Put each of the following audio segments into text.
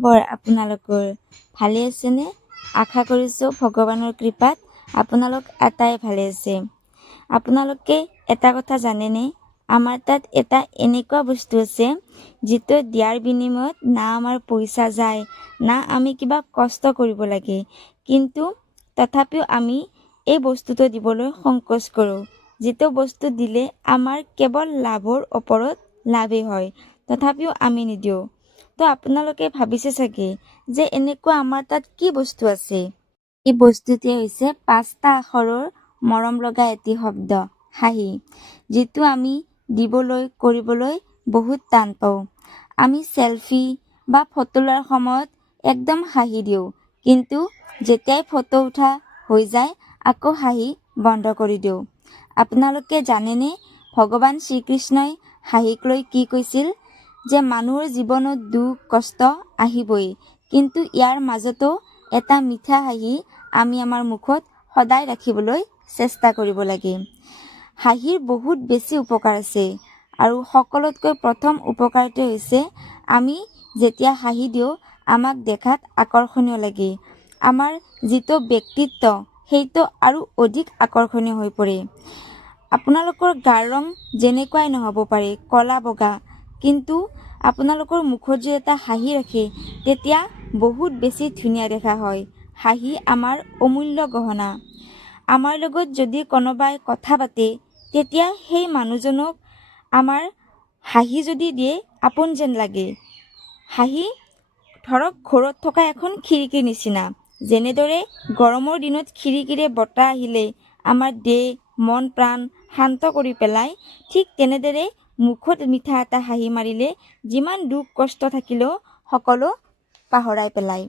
খবৰ আপোনালোকৰ? ভালে আছেনে? আশা কৰিছোঁ ভগৱানৰ কৃপাত আপোনালোক আটাই ভালে আছে। আপোনালোকে এটা কথা জানেনে? আমাৰ তাত এটা এনেকুৱা বস্তু আছে যিটো দিয়াৰ বিনিময়ত না আমাৰ পইচা যায়, না আমি কিবা কষ্ট কৰিব লাগে, কিন্তু তথাপিও আমি এই বস্তুটো দিবলৈ সংকোচ কৰোঁ। যিটো বস্তু দিলে আমাৰ কেৱল লাভৰ ওপৰত লাভেই হয়, তথাপিও আমি নিদিওঁ। তো আপোনালোকে ভাবিছে চাগে যে এনেকুৱা আমাৰ তাত কি বস্তু আছে? এই বস্তুটোৱে হৈছে 5টা আখৰৰ মৰম লগা এটি শব্দ, হাঁহি, যিটো আমি দিবলৈ কৰিবলৈ বহুত টান পাওঁ। আমি চেলফি বা ফটো লোৱাৰ সময়ত একদম হাঁহি দিওঁ, কিন্তু যেতিয়াই ফটো উঠা হৈ যায় আকৌ হাঁহি বন্ধ কৰি দিওঁ। আপোনালোকে জানেনে ভগৱান শ্ৰীকৃষ্ণই হাঁহিক লৈ কি কৈছিল? যে মানুহৰ জীৱনত দুখ কষ্ট আহিবই, কিন্তু ইয়াৰ মাজতো এটা মিঠা হাঁহি আমি আমাৰ মুখত সদায় ৰাখিবলৈ চেষ্টা কৰিব লাগে। হাঁহিৰ বহুত বেছি উপকাৰ আছে, আৰু সকলোতকৈ প্ৰথম উপকাৰটো হৈছে আমি যেতিয়া হাঁহি দিওঁ আমাক দেখাত আকৰ্ষণীয় লাগে। আমাৰ যিটো ব্যক্তিত্ব সেইটো আৰু অধিক আকৰ্ষণীয় হৈ পৰে। আপোনালোকৰ গাৰ ৰং যেনেকুৱাই নহ'ব পাৰে, ক'লা বগা, কিন্তু আপোনালোকৰ মুখত যদি এটা হাঁহি ৰাখে তেতিয়া বহুত বেছি ধুনীয়া দেখা হয়। হাঁহি আমাৰ অমূল্য গহনা। আমাৰ লগত যদি কোনোবাই কথা পাতে তেতিয়া সেই মানুহজনক আমাৰ হাঁহি যদি দিয়ে আপোন যেন লাগে। হাঁহি ধৰক ঘৰত থকা এখন খিৰিকীৰ নিচিনা। যেনেদৰে গৰমৰ দিনত খিৰিকীৰে বতাহ আহিলে আমাৰ দেহ মন প্ৰাণ শান্ত কৰি পেলায়, ঠিক তেনেদৰে মুখত মিঠা এটা হাঁহি মাৰিলে যিমান দুখ কষ্ট থাকিলেও সকলো পাহৰাই পেলায়।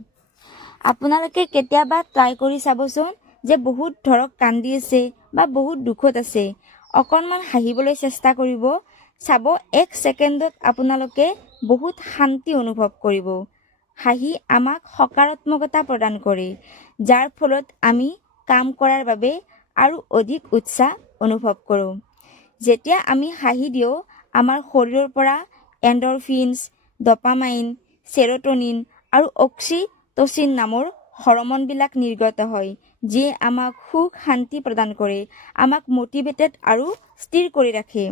আপোনালোকে কেতিয়াবা ট্ৰাই কৰি চাবচোন যে বহুত ধৰক কান্দি আছে বা বহুত দুখত আছে, অকণমান হাঁহিবলৈ চেষ্টা কৰিব, চাব 1 ছেকেণ্ডত আপোনালোকে বহুত শান্তি অনুভৱ কৰিব। হাঁহি আমাক সকাৰাত্মকতা প্ৰদান কৰে, যাৰ ফলত আমি কাম কৰাৰ বাবে আৰু অধিক উৎসাহ অনুভৱ কৰোঁ। যেতিয়া আমি হাঁহি দিওঁ আমাৰ শৰীৰৰ পৰা এণ্ডৰফিনছ, ডপামাইন, চেৰ'টনিন আৰু অক্সিটচিন নামৰ হৰম'নবিলাক নিৰ্গত হয়, যিয়ে আমাক সুখ শান্তি প্ৰদান কৰে, আমাক মটিভেটেড আৰু স্থিৰ কৰি ৰাখে।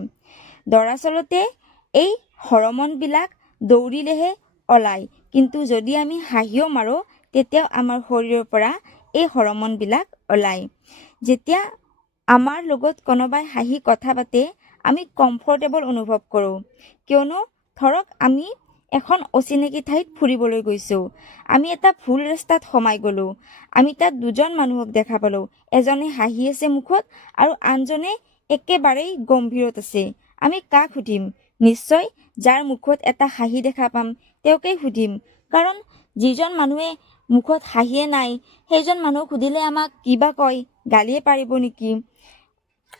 দৰাচলতে এই হৰম'নবিলাক দৌৰিলেহে ওলায়, কিন্তু যদি আমি হাঁহিও মাৰোঁ তেতিয়াও আমাৰ শৰীৰৰ পৰা এই হৰম'নবিলাক ওলায়। যেতিয়া আমাৰ লগত কোনোবাই হাঁহি কথা পাতে আমি কমফৰ্টেবল অনুভৱ কৰোঁ, কিয়নো ধৰক আমি এখন অচিনাকি ঠাইত ফুৰিবলৈ গৈছোঁ, আমি এটা ভুল ৰাস্তাত সোমাই গ'লোঁ, আমি তাত দুজন মানুহক দেখা পালোঁ, এজনে হাঁহি আছে মুখত আৰু আনজনে একেবাৰেই গম্ভীৰত আছে। আমি কাক সুধিম? নিশ্চয় যাৰ মুখত এটা হাঁহি দেখা পাম তেওঁকেই সুধিম, কাৰণ যিজন মানুহে মুখত হাঁহিয়ে নাই সেইজন মানুহক সুধিলে আমাক কিবা কয়, গালিয়ে পাৰিব নেকি?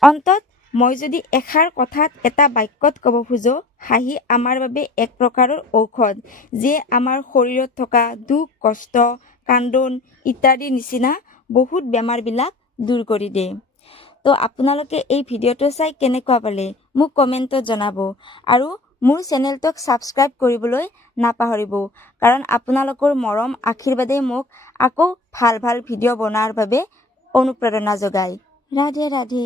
অন্তত মই যদি এষাৰ কথাত এটা বাক্যত ক'ব খোজোঁ, হাঁহি আমাৰ বাবে এক প্ৰকাৰৰ ঔষধ, যিয়ে আমাৰ শৰীৰত থকা দুখ কষ্ট কান্দোন ইত্যাদিৰ নিচিনা বহুত বেমাৰবিলাক দূৰ কৰি দিয়ে। তো আপোনালোকে এই ভিডিঅ'টো চাই কেনেকুৱা পালে মোক কমেণ্টত জনাব, আৰু মোৰ চেনেলটোক ছাবস্ক্ৰাইব কৰিবলৈ নাপাহৰিব, কাৰণ আপোনালোকৰ মৰম আশীৰ্বাদে মোক আকৌ ভাল ভাল ভিডিঅ' বনোৱাৰ বাবে অনুপ্ৰেৰণা যোগায়। ৰাধে ৰাধে।